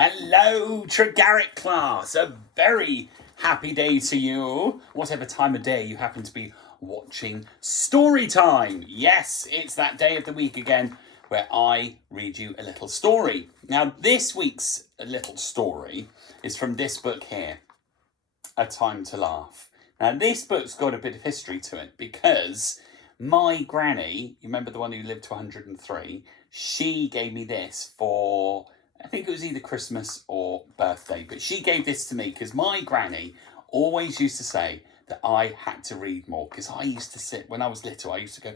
Hello, Tregarrick class. A very happy day to you, whatever time of day you happen to be watching story time. Yes, it's that day of the week again where I read you a little story. Now, this week's little story is from this book here, A Time to Laugh. Now, this book's got a bit of history to it because my granny, you remember the one who lived to 103, she gave me this for, I think it was either Christmas or birthday, but she gave this to me because my granny always used to say that I had to read more, because I used to sit, when I was little, I used to go,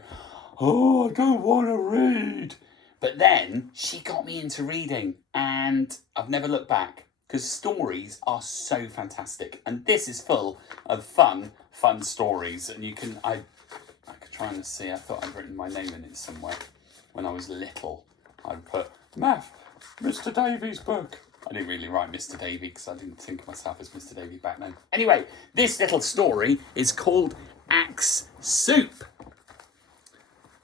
oh, I don't want to read. But then she got me into reading and I've never looked back, because stories are so fantastic. And this is full of fun stories. And you can, I could try and see, I thought I'd written my name in it somewhere. When I was little, I'd put, Math, Mr Davey's book. I didn't really write Mr Davey because I didn't think of myself as Mr Davey back then. Anyway, this little story is called Axe Soup.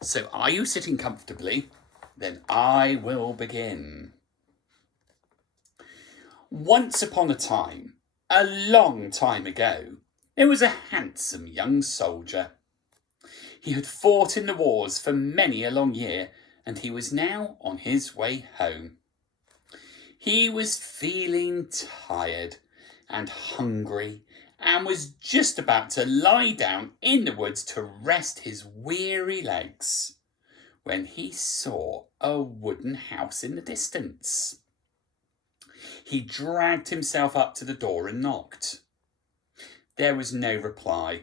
So are you sitting comfortably? Then I will begin. Once upon a time, a long time ago, there was a handsome young soldier. He had fought in the wars for many a long year, and he was now on his way home. He was feeling tired and hungry and was just about to lie down in the woods to rest his weary legs when he saw a wooden house in the distance. He dragged himself up to the door and knocked. There was no reply,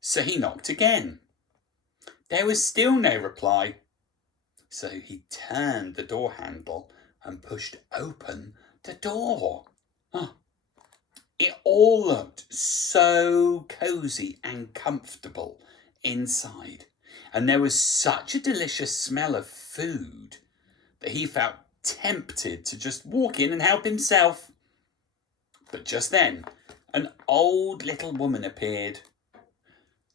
so he knocked again. There was still no reply, so he turned the door handle and pushed open the door. It all looked so cosy and comfortable inside, and there was such a delicious smell of food that he felt tempted to just walk in and help himself. But just then, an old little woman appeared.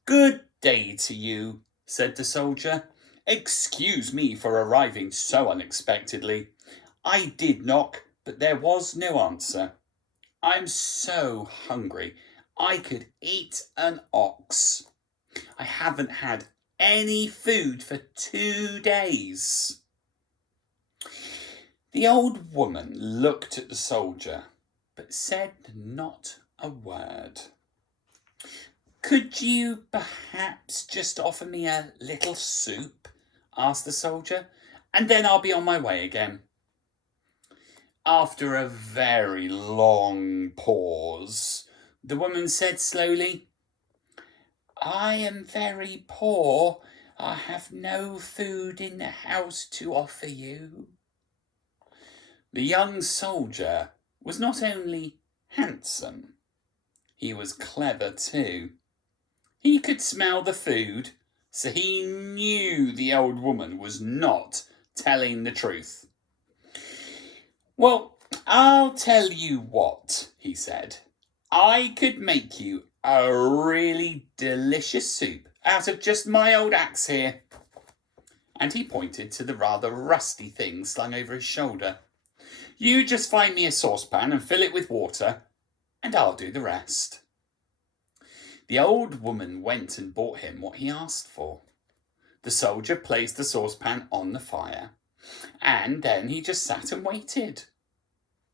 "Good day to you," said the soldier. "Excuse me for arriving so unexpectedly. I did knock, but there was no answer. I'm so hungry, I could eat an ox. I haven't had any food for 2 days." The old woman looked at the soldier, but said not a word. "Could you perhaps just offer me a little soup?" asked the soldier, "and then I'll be on my way again." After a very long pause, the woman said slowly, "I am very poor. I have no food in the house to offer you." The young soldier was not only handsome, he was clever too. He could smell the food, so he knew the old woman was not telling the truth. "Well, I'll tell you what," he said. "I could make you a really delicious soup out of just my old axe here." And he pointed to the rather rusty thing slung over his shoulder. "You just find me a saucepan and fill it with water, and I'll do the rest." The old woman went and bought him what he asked for. The soldier placed the saucepan on the fire, and then he just sat and waited.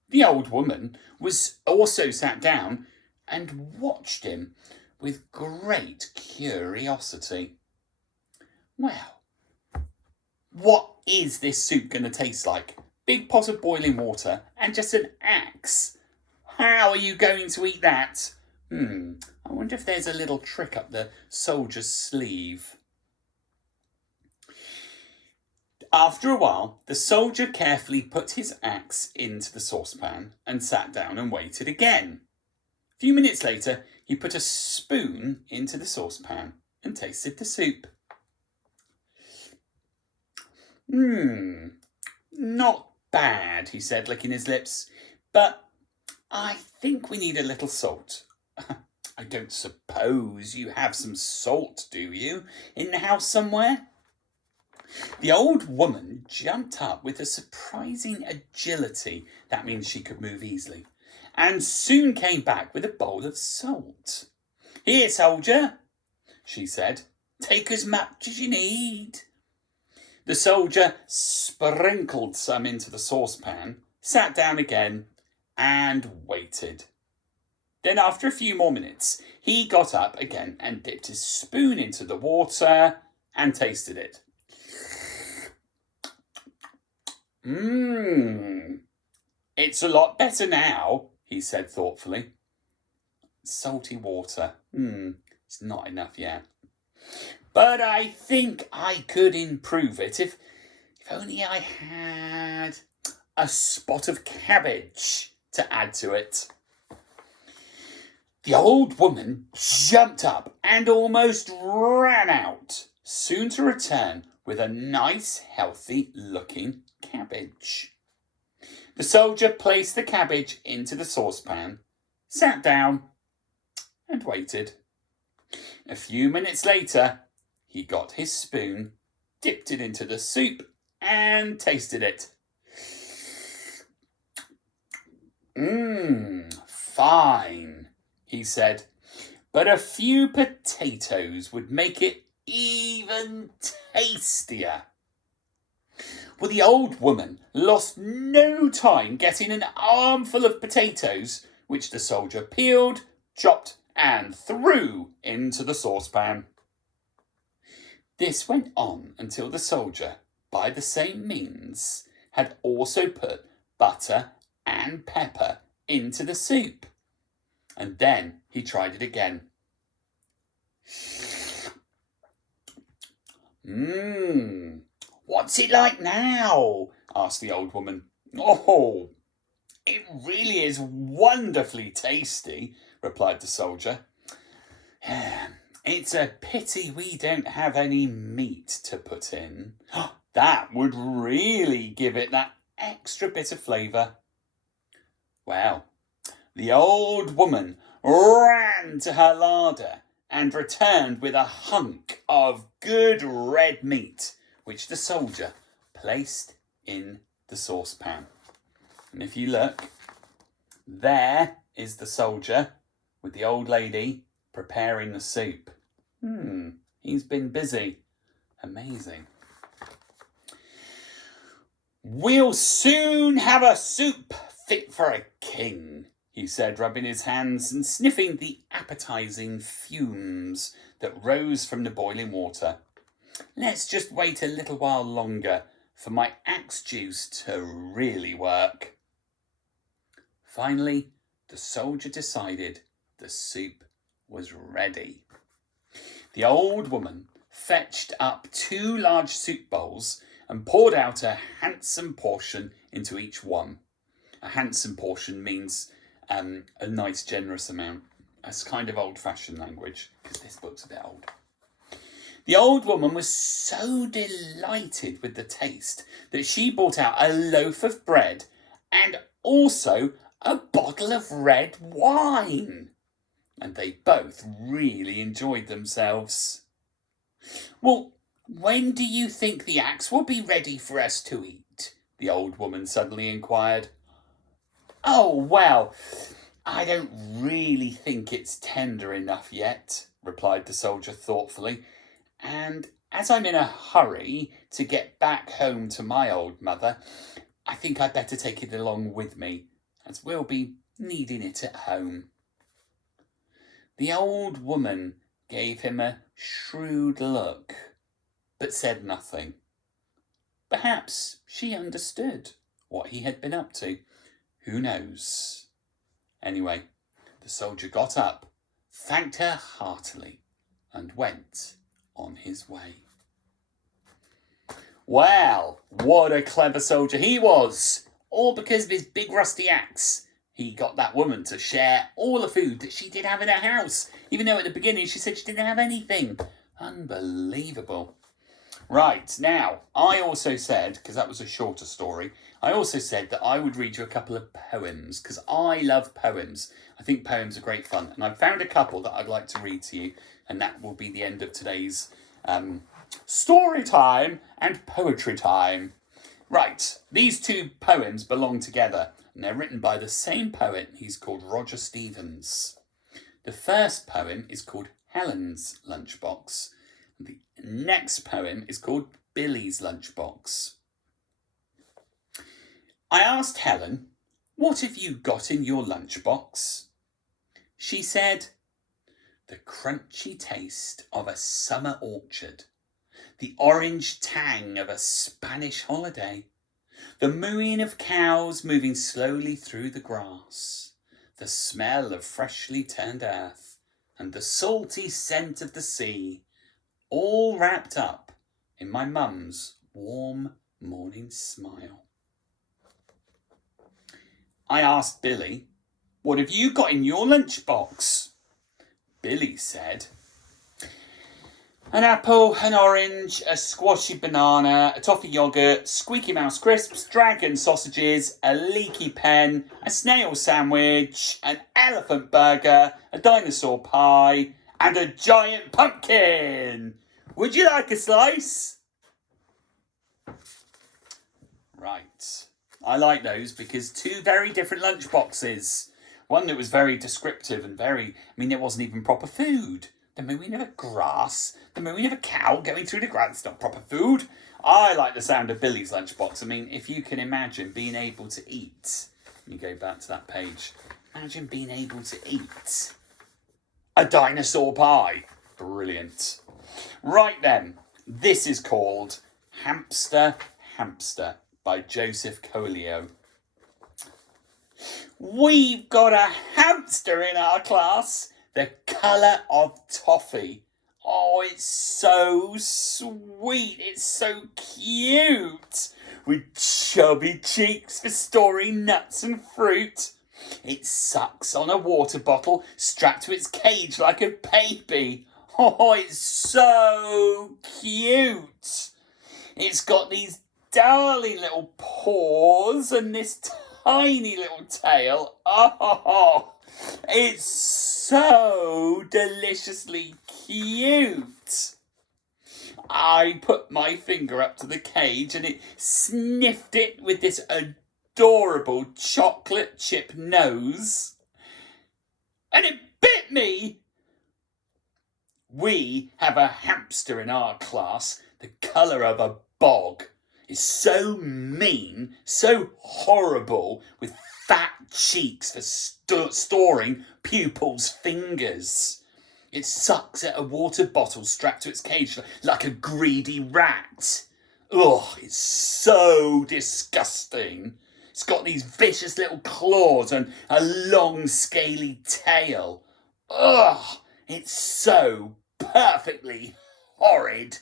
The old woman was also sat down and watched him with great curiosity. "Well, what is this soup going to taste like? Big pot of boiling water and just an axe. How are you going to eat that? I wonder if there's a little trick up the soldier's sleeve." After a while, the soldier carefully put his axe into the saucepan and sat down and waited again. A few minutes later, he put a spoon into the saucepan and tasted the soup. Not bad," he said, licking his lips, "but I think we need a little salt. I don't suppose you have some salt, do you, in the house somewhere?" The old woman jumped up with a surprising agility. That means she could move easily. And soon came back with a bowl of salt. "Here, soldier," she said. "Take as much as you need." The soldier sprinkled some into the saucepan, sat down again, and waited. Then after a few more minutes, he got up again and dipped his spoon into the water and tasted it. It's a lot better now, he said thoughtfully. Salty water. It's not enough yet. But I think I could improve it if only I had a spot of cabbage to add to it. The old woman jumped up and almost ran out, soon to return with a nice, healthy-looking cabbage. The soldier placed the cabbage into the saucepan, sat down, and waited. A few minutes later, he got his spoon, dipped it into the soup, and tasted it. Fine, he said, but a few potatoes would make it even tastier. Well, the old woman lost no time getting an armful of potatoes, which the soldier peeled, chopped, and threw into the saucepan. This went on until the soldier, by the same means, had also put butter and pepper into the soup. And then he tried it again. What's it like now? Asked the old woman. Oh, it really is wonderfully tasty, replied the soldier. It's a pity we don't have any meat to put in. That would really give it that extra bit of flavour. Well, the old woman ran to her larder and returned with a hunk of good red meat, which the soldier placed in the saucepan. And if you look, there is the soldier with the old lady preparing the soup. He's been busy. Amazing. We'll soon have a soup fit for a king, he said, rubbing his hands and sniffing the appetising fumes that rose from the boiling water. Let's just wait a little while longer for my axe juice to really work. Finally, the soldier decided the soup was ready. The old woman fetched up 2 large soup bowls and poured out a handsome portion into each one. A handsome portion means a nice, generous amount. That's kind of old-fashioned language, because this book's a bit old. The old woman was so delighted with the taste that she brought out a loaf of bread and also a bottle of red wine. And they both really enjoyed themselves. Well, when do you think the axe will be ready for us to eat? The old woman suddenly inquired. Oh, well, I don't really think it's tender enough yet, replied the soldier thoughtfully. And as I'm in a hurry to get back home to my old mother, I think I'd better take it along with me, as we'll be needing it at home. The old woman gave him a shrewd look, but said nothing. Perhaps she understood what he had been up to. Who knows? Anyway, the soldier got up, thanked her heartily, and went on his way. Well, what a clever soldier he was! All because of his big rusty axe. He got that woman to share all the food that she did have in her house, even though at the beginning she said she didn't have anything. Unbelievable. Right, now, I also said, because that was a shorter story, I also said that I would read you a couple of poems, because I love poems. I think poems are great fun, and I've found a couple that I'd like to read to you, and that will be the end of today's Story time and poetry time. Right, these two poems belong together and they're written by the same poet. He's called Roger Stevens. The first poem is called Helen's Lunchbox. The next poem is called Billy's Lunchbox. I asked Helen, "What have you got in your lunchbox?" She said, "The crunchy taste of a summer orchard, the orange tang of a Spanish holiday, the mooing of cows moving slowly through the grass, the smell of freshly turned earth, and the salty scent of the sea, all wrapped up in my mum's warm morning smile." I asked Billy, "What have you got in your lunchbox?" Billy said, "An apple, an orange, a squashy banana, a toffee yoghurt, Squeaky Mouse crisps, dragon sausages, a leaky pen, a snail sandwich, an elephant burger, a dinosaur pie, and a giant pumpkin. Would you like a slice?" Right. I like those because two very different lunchboxes. One that was very descriptive and it wasn't even proper food. The mooing of a grass, the mooing of a cow going through the grass, it's not proper food. I like the sound of Billy's lunchbox. If you can imagine being able to eat, let me go back to that page. Imagine being able to eat a dinosaur pie. Brilliant. Right then, this is called Hamster, Hamster by Joseph Coelho. We've got a hamster in our class, the colour of toffee. Oh, it's so sweet, it's so cute, with chubby cheeks for storing nuts and fruit. It sucks on a water bottle strapped to its cage like a baby. Oh, it's so cute. It's got these darling little paws and this tiny little tail. Oh, it's so deliciously cute. I put my finger up to the cage and it sniffed it with this adorable chocolate chip nose. And it bit me. We have a hamster in our class, the colour of a bog. It's so mean, so horrible, with fat cheeks for storing pupils' fingers. It sucks at a water bottle strapped to its cage like a greedy rat. Ugh, it's so disgusting. It's got these vicious little claws and a long scaly tail. Ugh, it's so perfectly horrid.